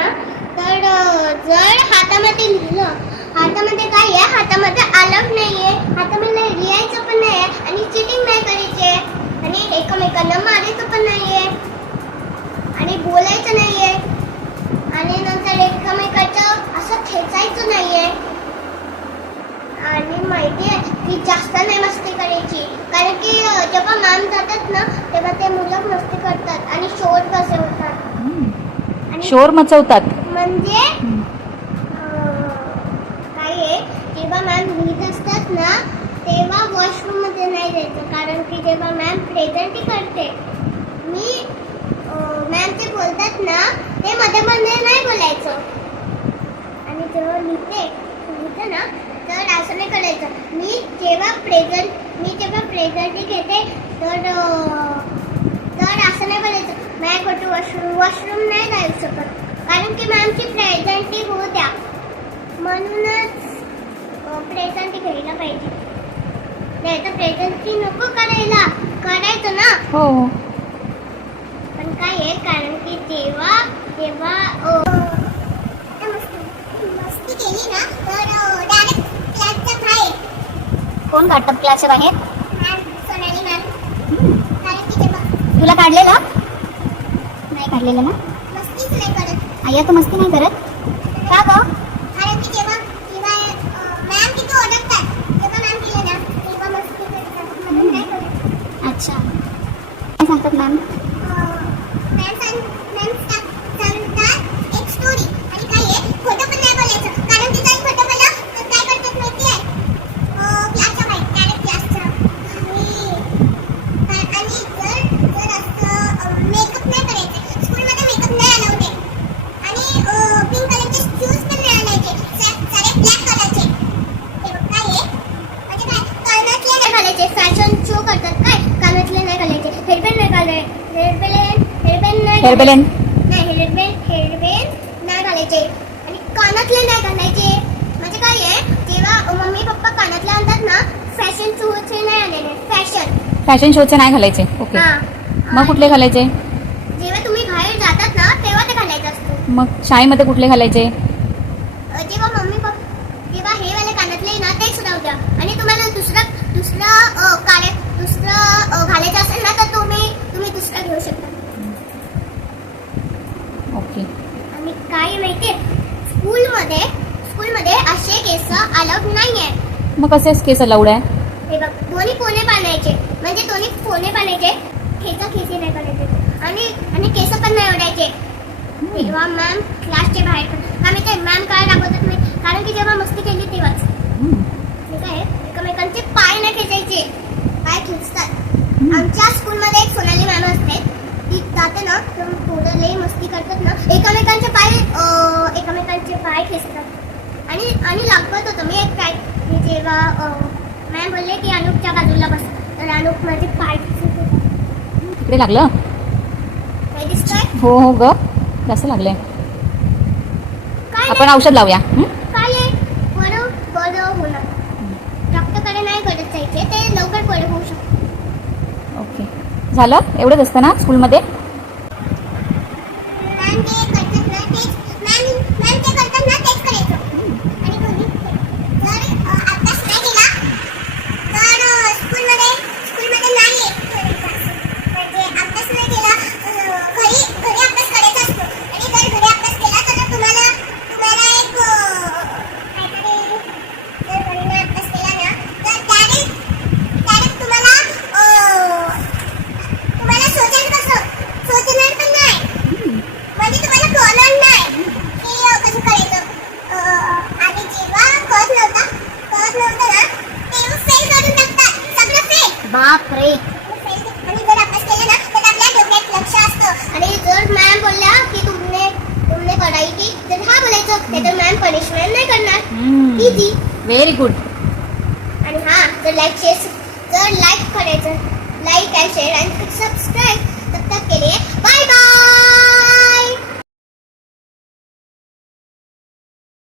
ना तर जर हातामध्ये लिहिलं, हातामध्ये काय आहे, हातामध्ये अलाउड नाही आहे, हातामध्ये लिहायचं पण नाही आहे आणि चिटिंग नाही करायची आहे आणि एकमेकांना मारायचं पण नाही आहे आणि बोलायचं नाही आहे आणि नंतर एकमेकाचं असं खेचायचं नाही आहे आणि माहिती आहे की जास्त नाही मस्ती करायची कारण की जेव्हा मॅम जातात ना तेव्हा ते मुलं मस्ती करतात आणि शोर बसवतात आणि शोर मचवतात म्हणजे काय आहे जेव्हा मॅम लिहित असतात ना तेव्हा वॉशरूम मध्ये नाही जायचं कारण की जेव्हा मॅम प्रेझेंट करते मी मॅम ते बोलतात ना ते मध्ये मध्ये नाही बोलायचं आणि जेव्हा लिहिते ना तर असं नाही करायचं मी जेव्हा प्रेझेंट घेते तर असं नाही बोलायचं मॅम गो टू वॉशरूम नाही जाऊ शकत कारण की मॅमची प्रेझेंटी होऊ द्या म्हणूनच प्रेझेंटी घ्यायला पाहिजे नाही तर प्रेझेंटी नको करायचं ना हो पण काय आहे कारण की जेव्हा मस्ती केली ना तर डायरेक्ट क्लासच्या बाहेर कोण काढतात क्लासच्या बाहेर मॅम सोनाली मॅम कारण की जेव्हा तुला काढलेला नाही काढलेलं ना मस्तीच नाही करत आया तू मस्ती नाही करत का ग कारण की जेव्हा मॅम तिथे ओरडतात जेव्हा मॅम केलं ना तेव्हा मस्ती करतात म्हणून नाही करत अच्छा काय सांगतात मॅम मॅम सांगतात एक स्टोरी आणि काय आहे खोटं पण नाही बोलायचं कारण की जर खोटं बोललं तर काय करतात माहिती आहे क्लासच्या बाहेर डायरेक्ट क्लासच्या आणि जर असं मेकअप नाही करायचं स्कूलमध्ये मेकअप नाही अलाउड आहे आणि पिंक कलरचे शूज पण नाही आणायचे सारे ब्लॅक कलरचे हे बघ काय आहे म्हणजे काय कानातले नाही घालायचे फॅशन शो करतात काय कानातले नाही घालायचे हेअरबँड नाही घालायचे हेअरबेन हेअरबँड नाही घालायचे आणि कानातले नाही घालायचे म्हणजे काय आहे जेव्हा मम्मी पप्पा कानातले आणतात ना फॅशन शोचे नाही आलेले फॅशन शोचे नाही घालायचे ओके मग कुठले घालायचे जेव्हा तुम्ही बाहेर जातात ना तेव्हा ते घालायचं असतं मग शाळेमध्ये कुठले घालायचे जेव्हा मम्मी पप्पा जेव्हा हे वाले कानातले ना तेच राहू द्या आणि तुम्हाला दुसरं घालायचं असेल ना तर तुम्ही दुसरं घेऊ शकता ओके आणि काय माहितीये स्कूलमध्ये असे केस अलाउड नाहीये मग कसे केस अलाउड आहे हे बघ दोन्ही कोणे बांधायचे म्हणजे दोन्ही कोणे बांधायचे खेची नाही करायचे आणि केस पण नाही ओढायचे तेव्हा मॅम क्लासच्या बाहेर पण का माहिती मॅम काय दाखवतात मी कारण की जेव्हा मस्ती केली तेव्हाच ठीक आहे एकमेकांचे पाय नाही खेचायचे पाय खेचतात आमच्या स्कूलमध्ये एक सोनाली मॅम असते ती जाते ना तर थोडं लई मस्ती करतात ना एकमेकांचे पाय खेचतात आणि लागवत होतं मी एक काय जेव्हा मॅम बोलले की अनुपच्या बाजूला बस तर अनुप माझे पाय खेचत होता तिकडे लागलं काय दिसतंय हो हो ग जास्त लागलंय काय आपण औषध लावूया काय आहे बरं होणार डॉक्टरकडे नाही गरज जायचे ते लवकर बरं होऊ शकतो ओके झालं एवढंच असतं ना स्कूलमध्ये मॅम ते करतात ना तेच मॅम ते करतात ना तेच करायचं आणि कोणी जर अभ्यास नाही केला तर स्कूलमध्ये नाही म्हणजे अभ्यास नाही केला घरी अभ्यास करायचा असतो आणि जर घरी अभ्यास केला तर तुम्हाला एक काहीतरी जर घरी नाही अभ्यास केला ना तर डायरेक्ट तुम्हाला सोचणार पण नाही म्हणजे तुम्हाला कळणार नाही की कसं करायचं आणि जेव्हा कळत नव्हतं ना तेव्हा फेल करून टाकतात सगळं फेल बाप रे आणि जर अभ्यास केला ना तर आपल्या डोक्यात लक्ष असतं आणि जर मॅम बोलल्या की तुमने पढाई की तर हा बोलायचं ते तर मॅम पनिशमेंट नाही करणार इझी व्हेरी गुड आणि हा जर लाईक करायचं like and share and subscribe तब तक के लिए बाय